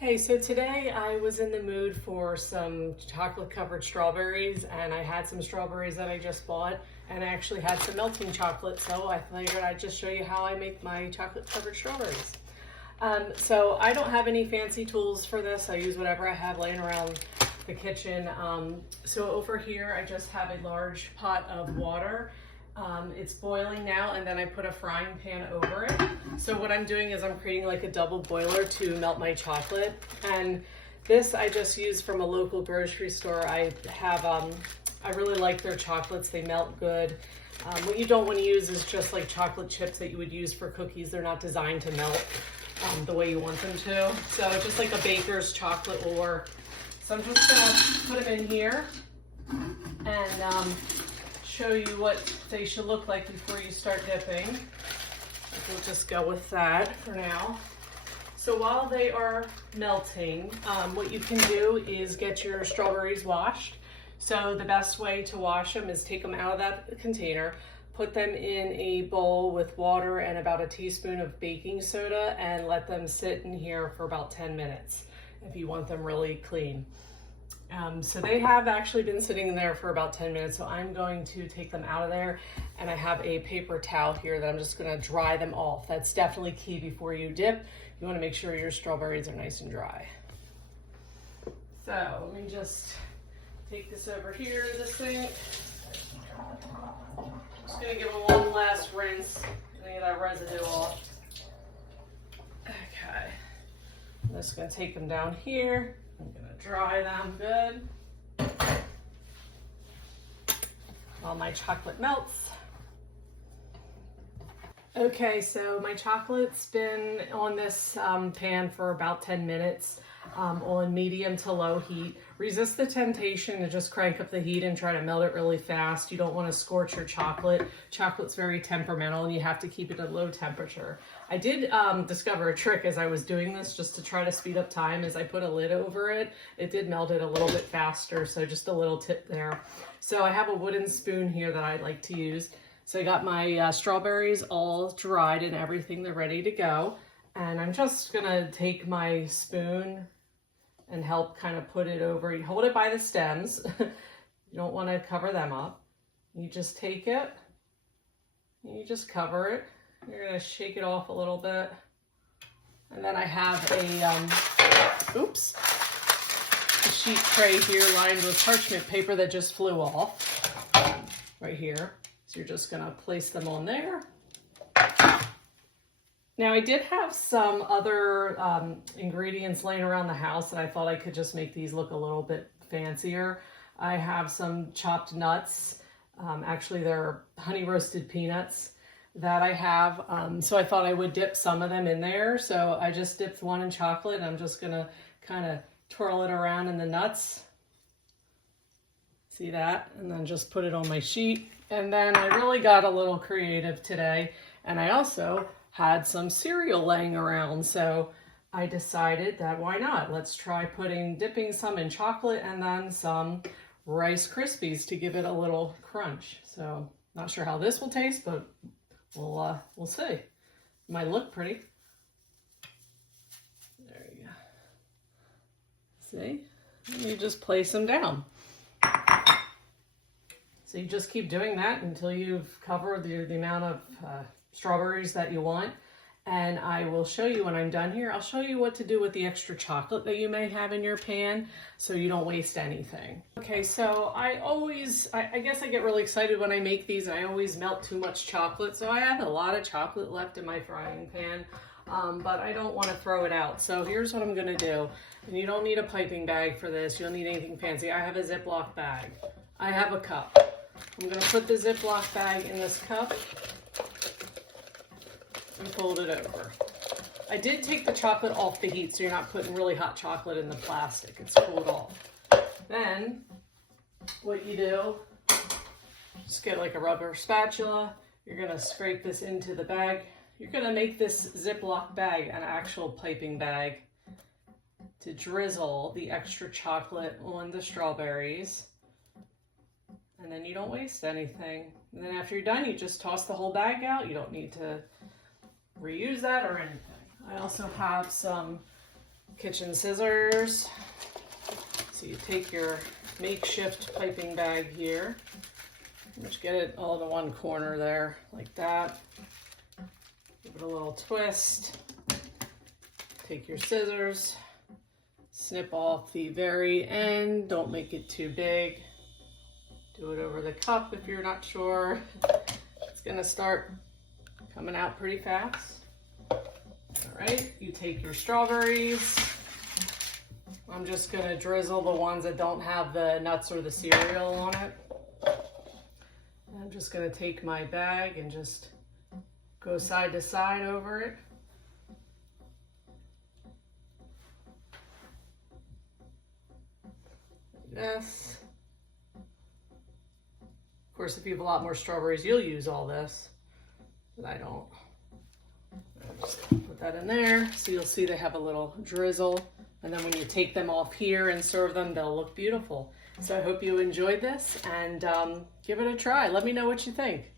Hey, so today I was in the mood for some chocolate covered strawberries, and I had some strawberries that I just bought, and I actually had some melting chocolate, so I figured I'd just show you how I make my chocolate covered strawberries. So I don't have any fancy tools for this. I use whatever I have laying around the kitchen. So over here I just have a large pot of water. It's boiling now, and then I put a frying pan over it. So what I'm doing is I'm creating like a double boiler to melt my chocolate. And this I just used from a local grocery store. I really like their chocolates. They melt good. What you don't want to use is just like chocolate chips that you would use for cookies. They're not designed to melt the way you want them to. So just like a baker's chocolate will work. So I'm just gonna put them in here and show you what they should look like before you start dipping. We'll just go with that for now. So while they are melting, what you can do is get your strawberries washed. So the best way to wash them is take them out of that container, put them in a bowl with water and about a teaspoon of baking soda, and let them sit in here for about 10 minutes if you want them really clean. So they have actually been sitting in there for about 10 minutes, so I'm going to take them out of there, and I have a paper towel here that I'm just gonna dry them off. That's definitely key before you dip. You wanna make sure your strawberries are nice and dry. So let me just take this over here to the sink. Just gonna give them one last rinse and get that residue off. Okay, I'm just gonna take them down here. I'm gonna dry them good while my chocolate melts. Okay, so my chocolate's been on this pan for about 10 minutes on medium to low heat. Resist the temptation to just crank up the heat and try to melt it really fast. You don't want to scorch your chocolate. Chocolate's very temperamental and you have to keep it at low temperature. I did discover a trick as I was doing this just to try to speed up time. As I put a lid over it, it did melt it a little bit faster, so just a little tip there. So I have a wooden spoon here that I like to use. So I got my strawberries all dried and everything, they're ready to go. And I'm just gonna take my spoon and help kind of put it over. You hold it by the stems. You don't want to cover them up. You just take it, and you just cover it. You're gonna shake it off a little bit. And then I have a sheet tray here lined with parchment paper that just flew off right here. So you're just gonna place them on there. Now I did have some other ingredients laying around the house that I thought I could just make these look a little bit fancier. I have some chopped nuts. Actually, they're honey roasted peanuts that I have. So I thought I would dip some of them in there. So I just dipped one in chocolate, and I'm just gonna kind of twirl it around in the nuts. See that? And then just put it on my sheet. And then I really got a little creative today. And I also had some cereal laying around, so I decided that why not? Let's try dipping some in chocolate and then some Rice Krispies to give it a little crunch. So not sure how this will taste, but we'll see. It might look pretty. There you go. See? And you just place them down. So you just keep doing that until you've covered the amount of strawberries that you want. And I will show you when I'm done here. I'll show you what to do with the extra chocolate that you may have in your pan so you don't waste anything. Okay, so I guess I get really excited when I make these, and I always melt too much chocolate. So I have a lot of chocolate left in my frying pan, but I don't want to throw it out. So here's what I'm gonna do. And you don't need a piping bag for this. You don't need anything fancy. I have a Ziploc bag. I have a cup. I'm gonna put the Ziploc bag in this cup and fold it over. I did take the chocolate off the heat, so you're not putting really hot chocolate in the plastic. It's cooled off. Then, what you do, just get like a rubber spatula. You're gonna scrape this into the bag. You're gonna make this Ziploc bag an actual piping bag to drizzle the extra chocolate on the strawberries. And then you don't waste anything. And then after you're done, you just toss the whole bag out. You don't need to reuse that or anything. I also have some kitchen scissors. So you take your makeshift piping bag here, just get it all to one corner there, like that. Give it a little twist. Take your scissors, snip off the very end. Don't make it too big. Do it over the cup if you're not sure. It's gonna start coming out pretty fast. All right, you take your strawberries. I'm just gonna drizzle the ones that don't have the nuts or the cereal on it. And I'm just gonna take my bag and just go side to side over it. Like this. Of course, if you have a lot more strawberries, you'll use all this, but I don't. I'm just gonna put that in there. So you'll see they have a little drizzle. And then when you take them off here and serve them, they'll look beautiful. So I hope you enjoyed this and give it a try. Let me know what you think.